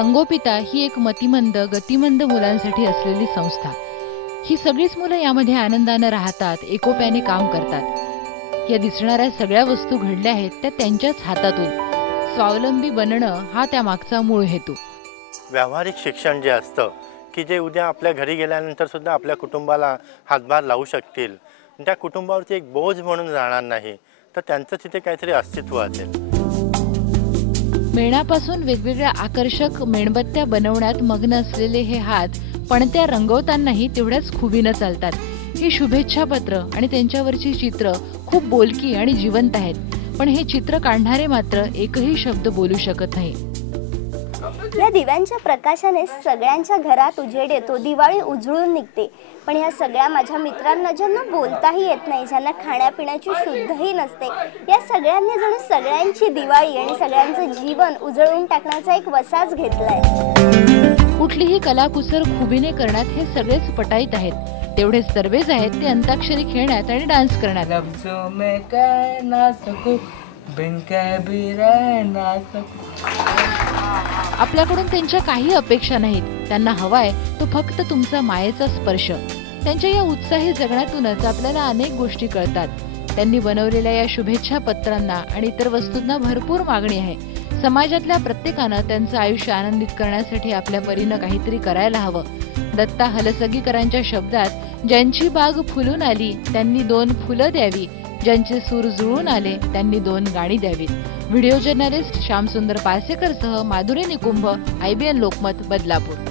संगोपिता ही एक मतिमंद गतिमंद मुलांसाठी असलेली संस्था। ही सगळीच मुलं यामध्ये आनंदानं राहतात, एकोप्याने काम करतात। या दिसणाऱ्या सगळ्या वस्तू घडल्या आहेत त्या त्यांच्याच हातातून। स्वावलंबी बनणं हा त्यामागचा मूळ हेतू। व्यावहारिक शिक्षण जे असतं की जे उद्या आपल्या घरी गेल्यानंतर सुद्धा आपल्या कुटुंबाला हातभार लावू शकतील, त्या कुटुंबावरती एक बोझ म्हणून राहणार नाही, तर त्यांचं तिथे काहीतरी अस्तित्व असेल। मेणापासून वेगवेगळ्या आकर्षक मेणबत्त्या बनवण्यात मग्न असलेले हे हात पणत्या रंगवतानाही तेवढ्याच खुबीनं चालतात। ही शुभेच्छा पत्र आणि त्यांच्यावरची चित्र खूप बोलकी आणि जिवंत आहेत, पण हे चित्र काढणारे मात्र एकही शब्द बोलू शकत नाही। या दिव्यांच्या प्रकाशाने सगळ्यांच्या घरात उजेड येतो, दिवाळी उजळून निघते। पण या सगळ्या माझ्या मित्रांना ज्यांना बोलताही येत नाही, ज्यांना खाण्यापिण्याची शुद्धही नसते, या सगळ्यांनी जणू सगळ्यांची दिवाळी आणि सगळ्यांचं जीवन उजळून टाकण्याचा एक वसाच घेतलाय। कुठलीही कलाकुसर खुबीने करण्यात हे सगळेच पटाईत आहेत, तेवढेच तरबेज आहेत ते अंताक्षरी खेळण्यात आणि डान्स करण्यात। आपल्याकडून त्यांच्या काही अपेक्षा नाहीत, त्यांना हवाय तो फक्त तुमचा मायेचा स्पर्श। त्यांच्या या उत्साही जगण्यातूनच आपल्याला अनेक गोष्टी कळतात। त्यांनी बनवलेल्या या शुभेच्छा पत्रांना आणि इतर वस्तूंना भरपूर मागणी आहे। समाजातल्या प्रत्येकानं त्यांचं आयुष्य आनंदित करण्यासाठी आपल्या परीनं काहीतरी करायला हवं। दत्ता हलसगीकरांच्या शब्दात, ज्यांची बाग फुलून आली त्यांनी 2 फुलं द्यावी, ज्यांचे सूर जुळून आले त्यांनी 2 गाणी द्यावीत। व्हिडिओ जर्नलिस्ट श्यामसुंदर पारसेकर सह माधुरी निकुंभ, IBN लोकमत, बदलापूर।